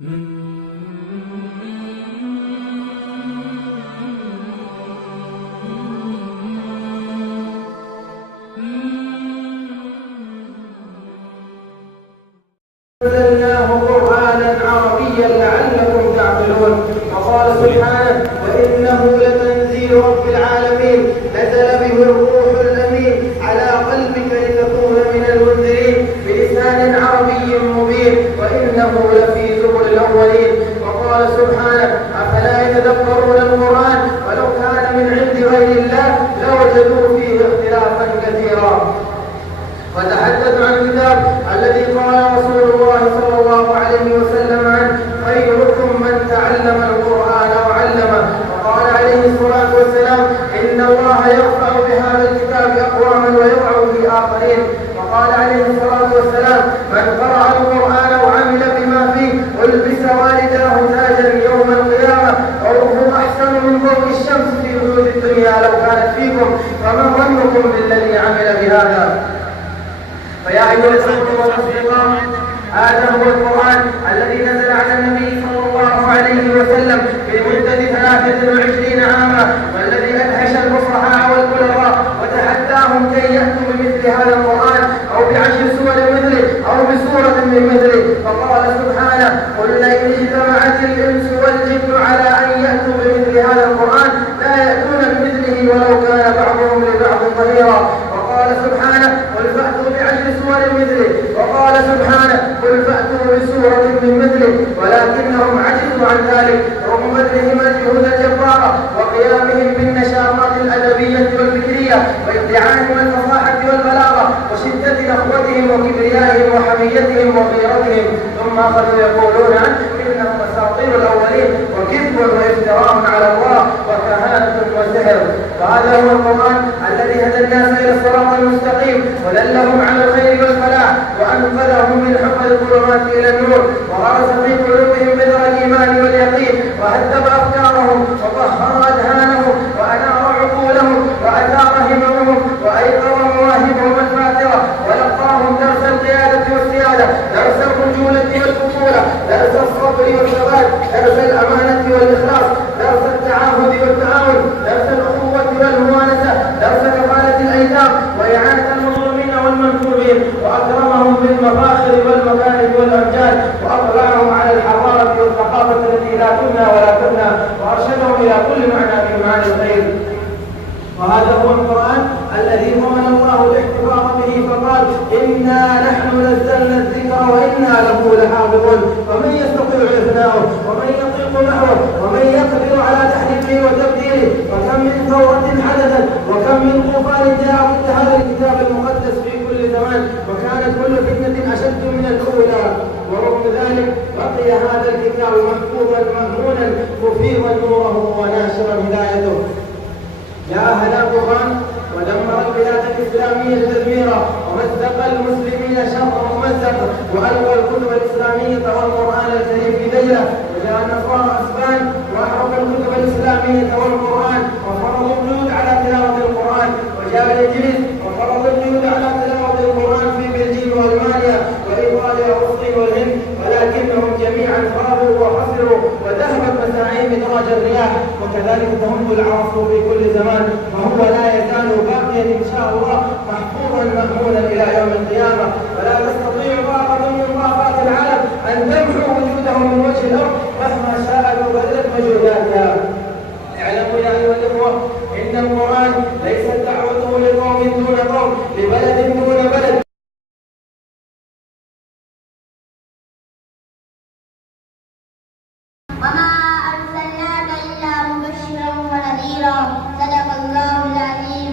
أنزلناه قرآنا عربيا لعلكم تعقلون. وقال سبحانه: وإنه لتنزيل رب العالمين نزل به الروح الأمين على قلبك لتكون من المنذرين بلسان عربي مبين وإنه لفي زبر الأولين. وقال سبحانه: أفلا يتدبرون القرآن ولو كان من عند غير الله لوجدوا فيه اختلافا كثيرا. وتحدث عن الكتاب الذي قال رسول الله صلى الله عليه وسلم عنه: خيركم من تعلم القرآن وعلمه. وقال عليه الصلاة والسلام: إن الله يرفع بهذا الكتاب أقواما ويضع به آخرين. وقال عليه الصلاة والسلام: من قرأ القرآن وعمل بما فيه ألبس والداه تاجا يوم القيامة وهو أحسن من ضوء الشمس في وجود الدنيا لو كانت فيكم، فما ظنكم بالذي عمل بهذا؟ فيا أيها الأخوة والأصدقاء، هذا هو القرآن الذي نزل على النبي صلى الله عليه وسلم في مدة 23 عاما، والذي أدهش الفصحاء والبلغاء وتحداهم كي يأتوا بمثل هذا القرآن أو ب10 سور مثله أو بسورة من مثله. فقال سبحانه: قل لئن اجتمعت الإنس والجن على أن يأتوا بمثل هذا القرآن لا يأتون بمثله ولو كان بعضهم لبعض ظهيرا. وقال سبحانه: قل فأتوا ب10 سور مثله. وقال سبحانه: قل فأتوا بسورة من مثله. ولكنهم عجزوا عن ذلك رغم بذلهم الجهود الجبارة وقيامهم بالنشاطات الأدبية والفكرية وإبداعهم الفصاحة والبلاغة وشدة نخوتهم وكبريائهم وحميتهم وغيرتهم، ثم أخذوا يقولون عنه إنهم أساطير الأولين وكذب وافتراء على الله وكهانة وسحر. وهذا هو القرآن الذي هدى الناس إلى الصراط المستقيم ودلهم على الخير والفلاح وأنقذهم من حفظ الظلمات إلى النور وغرس في قلوبهم بذر الإيمان واليقين وهذب أفكارهم وطهر أذهانهم وأنار عقولهم وأثار هممهم وأيقظ مواهبهم الفاترة ولقاهم درس القيادة والسيادة، درس الرجولة والبطولة، درس الصبر والثبات، درس الأمانة والإخلاص، درس التعاهد والتعاون، درس الأخوة والموانسة، درس كفالة الأيتام وإعانة المظلومين والمنكوبين، وأكرمهم بالمفاخر والمكارم والأمجاد، وأطلعهم على الحضارة والثقافة التي لا تبنى ولا تبنى، وأرشدهم إلى كل معنى من معاني الخير. وهذا هو القرآن الذي ضمن الله الاحتفاظ به فقال: إنا نحن نزلنا الذكر وإنا له لحافظون. فمن يستطيع إثناؤه ومن يطيق نحوه ومن يقدر على تحريفه وتبديله؟ وكم من ثورة حدثت وكم من طوفان جاء ضد هذا الكتاب المقدس في كل زمان، وكانت كل فتنة أشد من الأولى، ورغم ذلك بقي هذا الكتاب محفوظا مأمونا مفيضا نوره وناشرا هدايته. جاء هذا الطوفان ودمر البلاد الإسلامية تدميرا ومزق المسلمين شر ممزق وألقى الكتب الإسلامية والقرآن الكريم في دجلة. وجاء النصارى أسبان وأحرق الكتب الإسلامية والقرآن وفرضوا القيود على تلاوة القرآن. وجاء الإنجليز وفرضوا القيود على تلاوة القرآن في بلجيم وألمانيا وإيطاليا والصين والهند، ولكنهم جميعا خابوا وخسروا وذهبت مساعيهم درج الرياح. وكذلك تهم العواصف في كل زمان، وهو لا يزال باقيا إن شاء الله محفوظا مأمونا إلى يوم القيامة، ولا تستطيع طاقة من طاقات العالم أن تمحو وجوده من وجه الأرض مهما شاءت وبذلت مجهوداتها. اعلموا يا أيها الإخوة إن القرآن ليست دعوته لقوم دون قوم، لبلد دون بلد. وما أرسلناك إلا مبشرا ونذيرا صدق الله العظيم.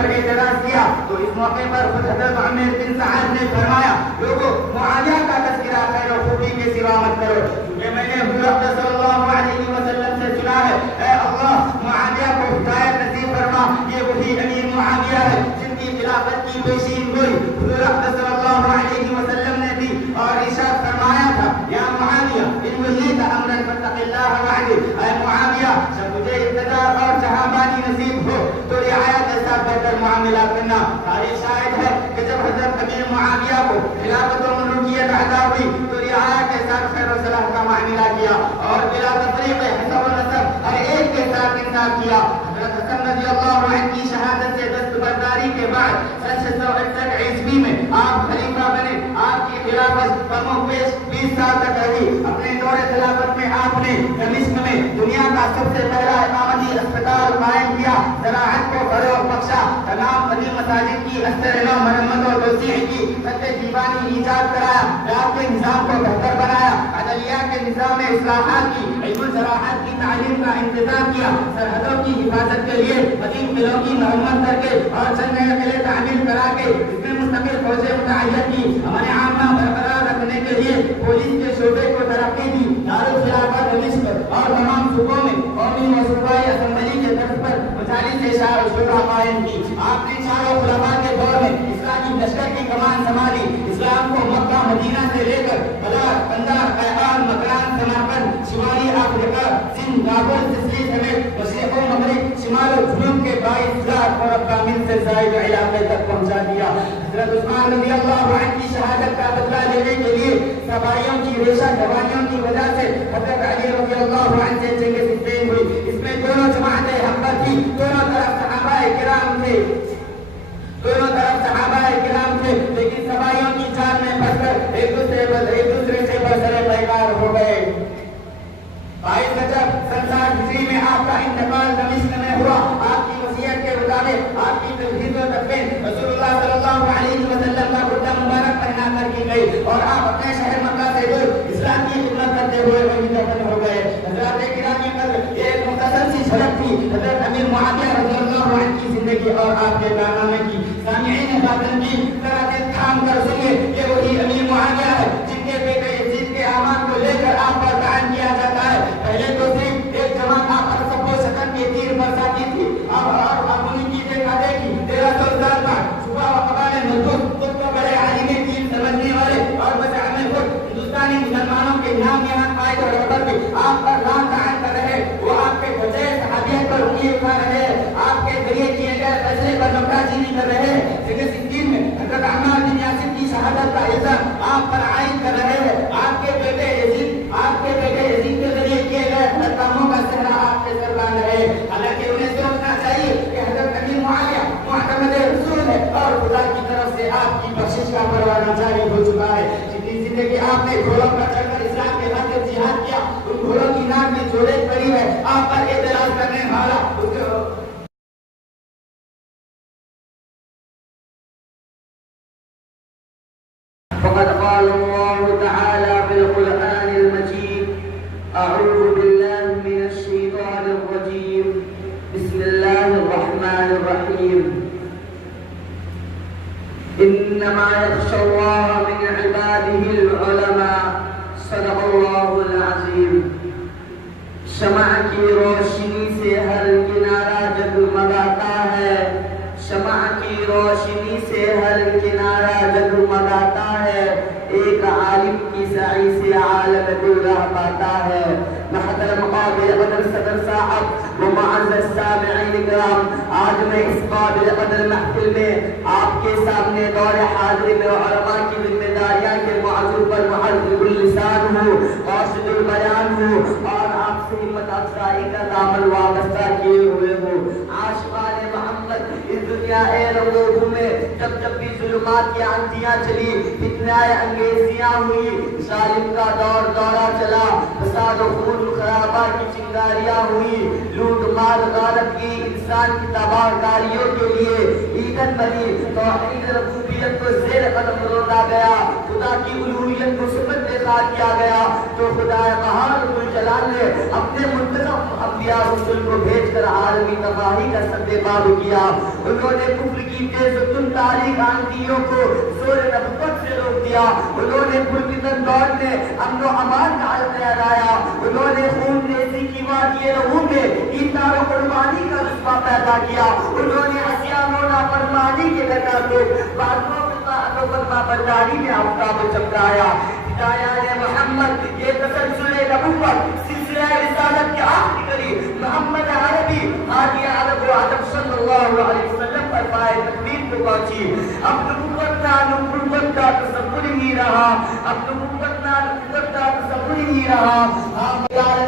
پر اعتراض کیا تو اس موقع پر خود حضرت عمر بن سعد نے فرمایا لوگوں معاویہ کا تذکرہ خیر و خوبی کے سوا مت کرو، کیونکہ میں نے حضور صلی اللہ علیہ وسلم سے سنا ہے اے اللہ معاویہ کو ہدایت نصیب فرما، یہ وہی امیر معاویہ ہے جن کی خلافت کی پیشین گوئی حضور صلی اللہ علیہ وسلم نے دی اور ارشاد فرمایا تھا یا معاویہ ان ولیت امرا فتق اللہ وعدہ، اے معاویہ جب مجھے اقتدار اور جہانبانی نصیب ہو تو رعایا کے ساتھ بہتر معاملہ کرنا۔ تاریخ شاہد ہے کہ جب حضرت امیر معاویہ کو خلافت و ملوکیت عطا ہوئی تو رعایا کے ساتھ خیر و صلاح کا معاملہ کیا اور بلا تفریق حسب و نسب ہر ایک کے ساتھ انصاف کیا۔ حضرت حسن رضی اللہ عنہ کی شہادت سے دستبرداری کے بعد 661 عیسوی میں آپ خلیفہ بنے، آپ کی خلافت کم و بیش 20 سال تک رہی۔ اپنے دور خلافت میں آپ نے دمشق میں دنیا کا سب سے پہلا اقامتی اسپتال قائم کیا، زراعت کو فروغ بخشا، تمام قدیم مساجد کی اثر نو مرمت و توسیع کی، خط دیوانی ایجاد کرایا، ڈاک کے نظام کو بہتر بنایا، عدلیہ کے نظام میں اصلاحات کی، علم زراعت کی تعلیم کا انتظام کیا، سرحدوں کی حفاظت کے لیے قدیم قلعوں کی مرمت کر کے اور چند نئے قلعے تعمیر کرا کے اس میں مستقل فوجیں متعین کی، امن عامہ برقرار رکھنے کے لیے پولیس کے شعبے کو ترقی دی، دارالخلافہ دمشق اور تمام صوبوں میں قومی و صوبائی اسمبلی کے طرز پر 40 اشار شورا قائم کی۔ آپ نے چاروں خلفاء کے دور میں اسلامی لشکر کی کمان سنبھالی، اسلام کو مکہ مدینہ سے لے کر بلاد، قندھار، قیقان، مکران، سمرقند، شمالی افریقہ، سندھ، کابل، سسلی سمیت مشرق و مغرب، شمال و جنوب کے 22 لاکھ اور کامل سے زائد علاقے تک پہنچا دیا۔ حضرت عثمان رضی اللہ عنہ کی شہادت کا بدلہ لینے کے لیے سوائیوں کی ریشہ دوائیوں کی وجہ سے حضرت علی رضی اللہ عنہ سے جنگ صفین ہوئی، اس میں دونوں جماعتیں ہمدرد تھی، دونوں طرف صحابہ کرام تھے، لیکن سوائیوں کی جان میں پھنس کر ایک دوسرے سے برسرے پیکار ہو گئے۔ 22 رجب سن 60 ہجری میں آپ کا انتقال دمشق میں ہوا۔ آپ کی وصیت کے مطابق آپ کی تجہیز و تدفین رسول اللہ صلی اللہ علیہ وسلم کا کرتا مبارک پہنا کر کی گئی اور آپ اپنے شہر مکہ سے دور اسلام کی خدمت کرتے ہوئے وہیں دفن ہو گئے۔ حضرات گرامی قدر یہ ایک مختصر سی جھلک تھی حضرت امیر معاویہ رضی اللہ عنہ کی زندگی اور آپ کے کارنامے کی۔ سامعین باطن کی طرح سے تھام کر سنیے کہ وہی امیر معاویہ ہے جن کے بیٹے یزید کے اعمال کو لے کر آپ پر تعین کیا جاتا ہے۔ پہلے تو صرف ایک جماعت آپ پر سب و شکن کے تیر برساتی تھی، اب انہیں کی دیکھا دیکھی 1300 سال بعد صبح و قبال مضبوط خود کو بڑے عالم دین سمجھنے والے اور بزعم خود ہندوستانی مسلمانوں کے نام یہاں قائد اور رہبر بھی آپ پر لان تعین کر رہے، وہ آپ کے وجہ صحابیت پر انگلی اٹھا رہے، آپ کے ذریعے کیے گئے فیصلے پر نقطہ چینی کر رہے ہیں۔ جنگ صفین میں حضرت عمار بن یاسر کی شہادت کا الزام آپ پر عائد کر رہے ہیں، آپ کے بیٹے یزید کے ذریعے کیے گئے کاموں کا صحرا آپ کے سر باندھ رہے۔ حالانکہ انہیں سوچنا چاہیے کہ حضرت امیر معاویہ معتمد رسول ہے اور خدا کی طرف سے آپ کی بخشش کا پروانہ جاری ہو چکا ہے۔ جتنی زندگی آپ نے گھوڑوں پر چڑھ کر اسلام کے خاطر جہاد کیا، ان گھوڑوں کی ناک میں جوڑے پڑی ہے، آپ پر اعتراض کرنے والا فقد قال الله تعالى في القرآن المجيد أعوذ بالله من الشيطان الرجيم بسم الله الرحمن الرحيم إنما يخشى الله من عباده العلماء صدق الله العظيم۔ شمع کی روشنی سے ہر کنارہ جگمگاتا ہے، شمع کی روشنی سے ہر کنارہ جگمگاتا ہے، ایک عالم کی سعی سے عالم دل رہ پاتا ہے۔ محترم قابل قدر صدر صاحب و معزز سامعین کرام، آج میں اس قابل قدر محفل میں آپ کے سامنے دور حاضر میں علماء کی ذمہ داریاں کے موضوع پر معذب اللسان ہوں، قاصد البیان ہوں اور آپ سے ہمت افزائی کا دامن وابستہ کیے ہوئے ہوں۔ عاشقان محمد اس دنیا اے لوگوں میں جب بھی ظلمات کی آندیاں چلی، فتنۂ انگیزیاں ہوئی، ظالم کا دورہ چلا، فساد و خون خرابہ کی چنگاریاں ہوئی، لوٹ مار غارت کی انسان کی تباہ کاریوں کے لیے ایندھن بنی، توحید ربوبیت کو زیر قدم روتا گیا، خدا کی الوہیت کو سمجھتے انتقال کیا گیا تو خدا قہار ذوالجلال نے اپنے منتخب انبیاء رسول کو بھیج کر عالمی تباہی کا سدباب کیا. انہوں نے کفر کی تیز و تند تاریخ آندھیوں کو زور نبوت سے روک دیا. انہوں نے پرفتن دور میں امن و امان کا حل لہرایا. انہوں نے خون ریزی کی وادی رحو میں ایثار و قربانی کا رتبہ پیدا کیا. انہوں نے عصیان و نافرمانی کے لگا کو باتوں فرما برداری میں آفتاب چمکایا. ہدایات محمد یہ تسلسل نبوت سلسلہ رسالت کے آخری کری محمد عربی ہادی عرب و عجب صلی اللہ علیہ وسلم پر پائے تکمیل کو پہنچی. اب نبوت کا تصور ہی رہا. اب نبوت کا تصور ہی رہا.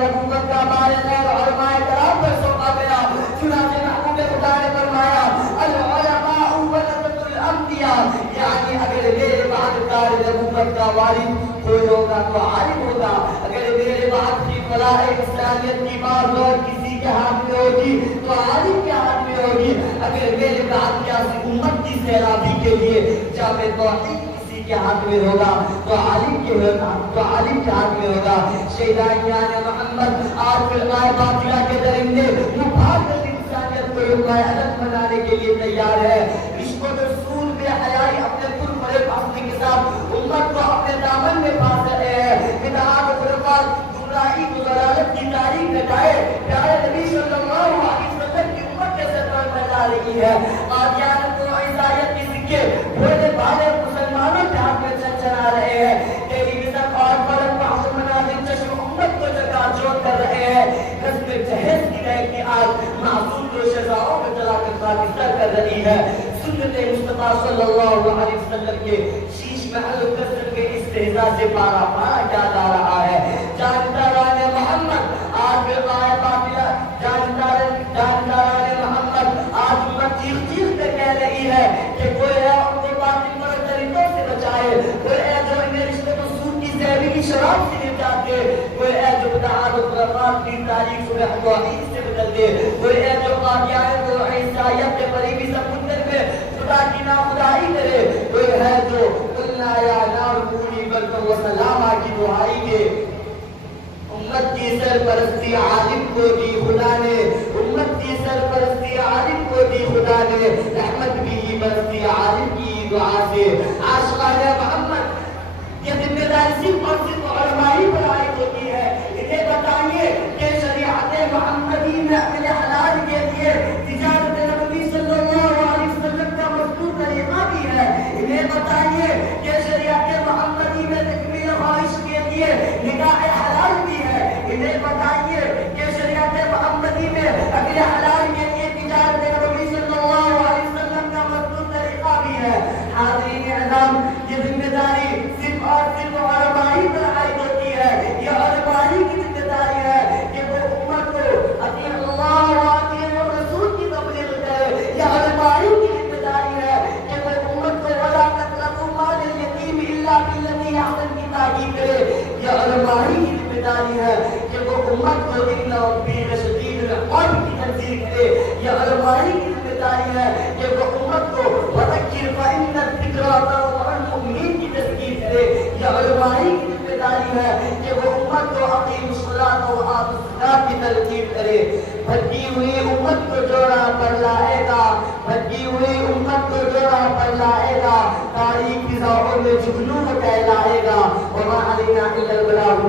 نبوت کا ہمارے غیر علماء کرام پر سونپا گیا. چنانچہ محبوب خدا نے فرمایا العلماء ورثۃ الانبیاء، یعنی اگر میرے بعد کار نبوت کا وارث کوئی ہوگا تو عالم ہوگا. اگر میرے بعد کی فلاح اسلامیت کی بات اور کسی کے ہاتھ میں ہوگی تو عالم کے ہاتھ میں ہوگی. اگر میرے بعد کی امت کی سیرابی کے لیے جامع توحید کسی کے ہاتھ میں ہوگا تو عالم کے ہاتھ میں ہوگا. شہدائیان محمد آج فرقہ باطلہ کے درندے مبادل انسانیت کو علماء ادب بنانے کے لیے تیار ہے. رشوت و سود بے حیائی اپنے پر بڑے فاصلے کے ساتھ امت کو اپنے دامن میں پاس رہے ہیں. بدعات و خرافات گمراہی و ضلالت کی تاریخ مٹائے پیارے نبی صلی اللہ علیہ وسلم کی امت کے سر پر مٹا رہی ہے. قادیانت و عیسائیت کی سکے بھولے بھالے مسلمانوں کے ہاتھ میں چلا رہے ہیں. ٹیلی ویژن اور فلم بحث مناظر چشم امت کو جگہ جوڑ کر رہے ہیں. حزب جہیز کی رہ کی آگ معصوم کو شہزادوں کو جلا کر خاکستر کر رہی ہے. سنت مصطفیٰ صلی اللہ علیہ وسلم کے شیش محل کسر کے استہزاء سے پارا پارا کیا جا رہا ہے. جانداران محمد آج فرقہ باطلہ جانداران محمد آج امت چیخ چیخ کر کہہ رہی ہے کہ کوئی ہے ان کو باطل پر طریقوں سے بچائے. کوئی ہے جو انہیں رشوت و سود کی زہریلی شراب سے نجات دے. کوئی ہے جو بدعات و خرافات کی تاریخ صلح توحید سے بدل دے. کوئی ہے جو قادیانت و عیسائیت کے قریبی سمندر میں خدا کی ناخدائی کرے. کوئی ہے جو قلنا یا نار کونی برکم و سلامہ کی دعائی دے. امت کی سرپرستی عالم کو دی خدا نے. امت کی سرپرستی عالم کو دی خدا نے. رحمت بھی برستی عالم کی دعا سے. عاشقان محمد یہ ذمہ داری صرف اور صرف علماء پر عائد ہوتی ہے. انہیں بتائیے کہ شریعت محمدی میں اپنے حلال کے لیے تجارت نبوی صلی اللہ علیہ وسلم کا مذکور طریقہ بھی ہے. انہیں بتائیے کہ شریعت محمدی میں تکمیل خواہش کے لیے نکاح حلال بھی ہے. انہیں بتائیے کہ شریعت محمدی میں اپنے حلال کے لیے تجارت نبوی صلی اللہ علیہ وسلم کا مذکور طریقہ بھی ہے. حاضرین اعظام یہ ذمہ داری صرف اور صرف علماء پر عائد ہوتی ہے. یہ علماء کی ذمہ داری ہے کہ وہ امت کو اطیع اللہ و اطیع الرسول کی تبلیغ کرے. یہ علماء کی ذمہ داری ہے کہ وہ امت کو ولا تقربوا مال الیتیم الا بالتی احسن کی تاکید کرے. یہ علماء کی ذمہ داری ہے کہ وہ امت کو ان ربی شدید العقاب کی تنظیر کرے. یہ علماء کی ذمہ داری ہے کہ وہ امت کو وذکر فإن الذکریٰ تنفع المؤمنین کی تذکیر کرے. یہ علماء کی ذمہ داری ہے کہ وہ امت کو اقیموا الصلاۃ وآتوا الزکاۃ کی تلقین کرے. بھٹکی ہوئی امت کو جوڑا پر لائے گا. بھٹکی ہوئی امت کو جوڑا پر لائے گا. تاریخ فضاؤں میں جگنو کہلائے گا. وما علینا الا البلاغ